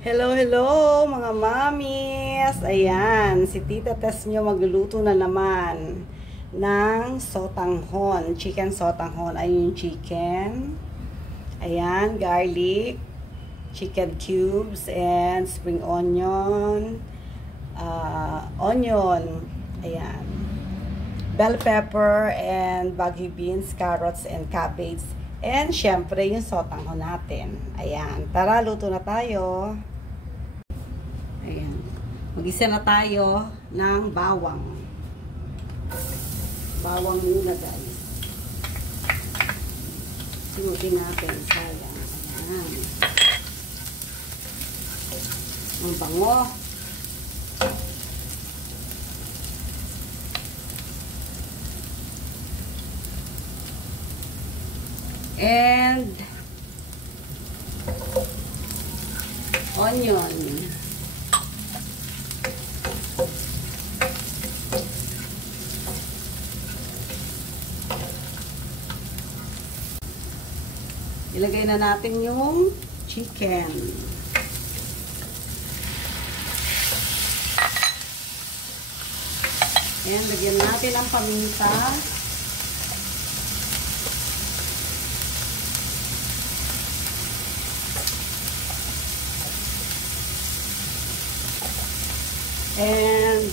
Hello, hello mga mamis! Ayan, si Tita Tess nyo magluluto na naman ng sotanghon, chicken sotanghon. Ayun yung chicken. Ayan, garlic, chicken cubes, and spring onion, onion, ayan, bell pepper, and baggy beans, carrots, and cabbage. And syempre, yung sotanghon natin. Ayan, tara, luto na tayo. Ayan. Mag-isa na tayo ng bawang. Bawang muna, guys. Sinutin natin. Sayang. Ayan. Ang bango. And onion. Ilagay na natin yung chicken. And lagyan natin ang paminta. And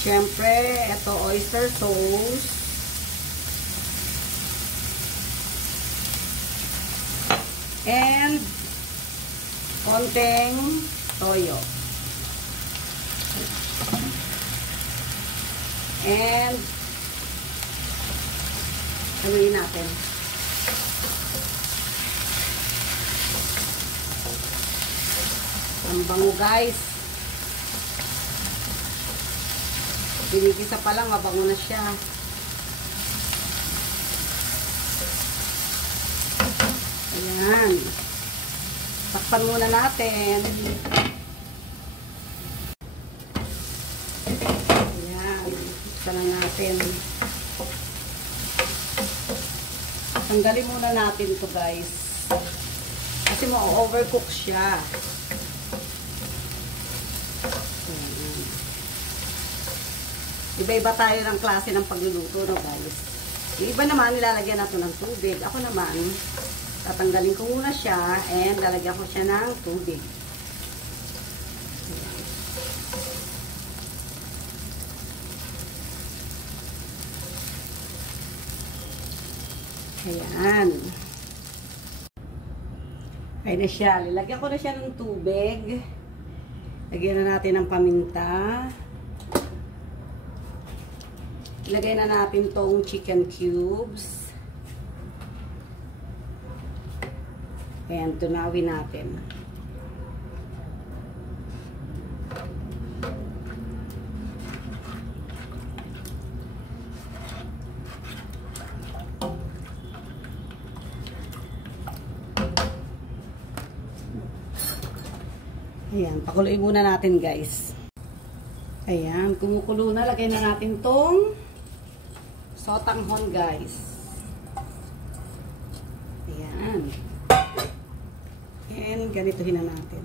syempre, ito oyster sauce. And konting toyo. And haluin natin. Ang bango, guys. Binigisa pa lang, mabango na siya. Ayan. Takpan muna natin. Ayan. Takpan lang natin. Tanggalin muna natin ito, guys. Kasi ma-overcook siya. Iba-iba tayo ng klase ng pagluluto, no, guys. Yung iba naman, nilalagyan natin ng tubig. Ako naman, tatanggalin ko muna siya and lalagyan ko siya ng tubig. Ayan. Ayan na siya. Lalagyan ko na siya ng tubig. Lagyan na natin ng paminta. Ilagay na natin tong chicken cubes. Ayan, tunawin natin. Ayan, pakuluin muna natin, guys. Ayan, kumukulo na. Lagay na natin tong sotanghon, guys. Ayan. And ganituhin na natin.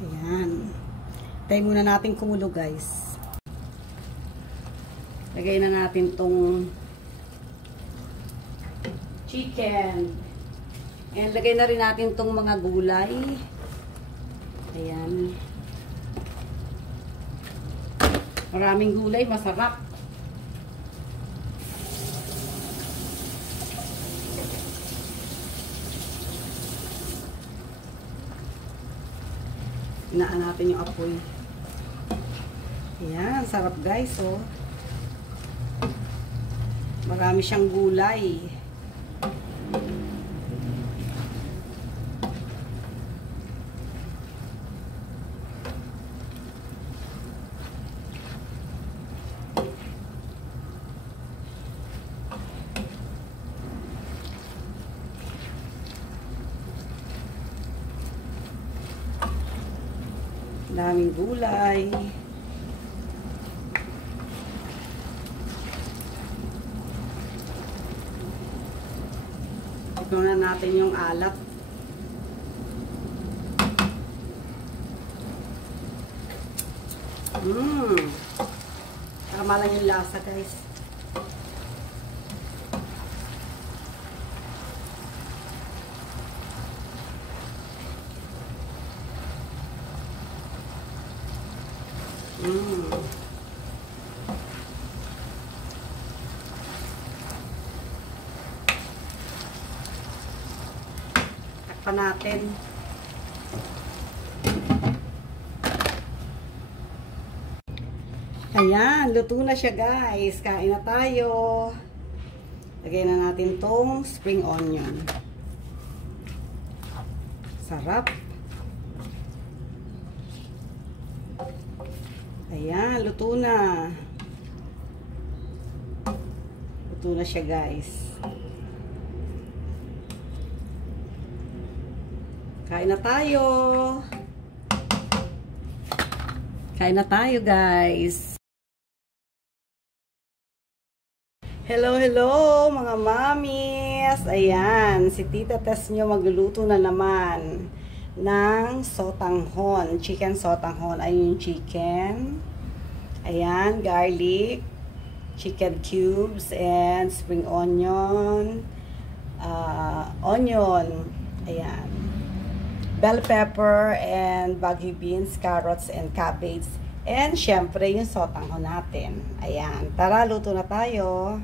Ayan. Tayo muna natin kumulo, guys. Lagay na natin tong chicken. And lagay na rin natin itong mga gulay. Ayan. Maraming gulay, masarap. Hinaan natin yung apoy. Ayan, sarap, guys, oh. Marami siyang gulay. Daming gulay. na natin yung alat. Tama lang yung lasa, guys. Takpan natin. Ayan, luto na siya, guys. Kain na tayo. Lagyan na natin tong spring onion. Sarap. Ayan, luto na. Luto na siya, guys. Kain na tayo. Kain na tayo, guys. Hello, hello, mga mamis. Ayan, si Tita Tess nyo magluluto na naman ng sotanghon, chicken sotanghon. Ayun yung chicken. Ayan, garlic, chicken cubes, and spring onion, ayan, bell pepper, and bagu beans, carrots, and cabbage. And syempre, yung sotanghon natin. Ayan, tara, luto na tayo.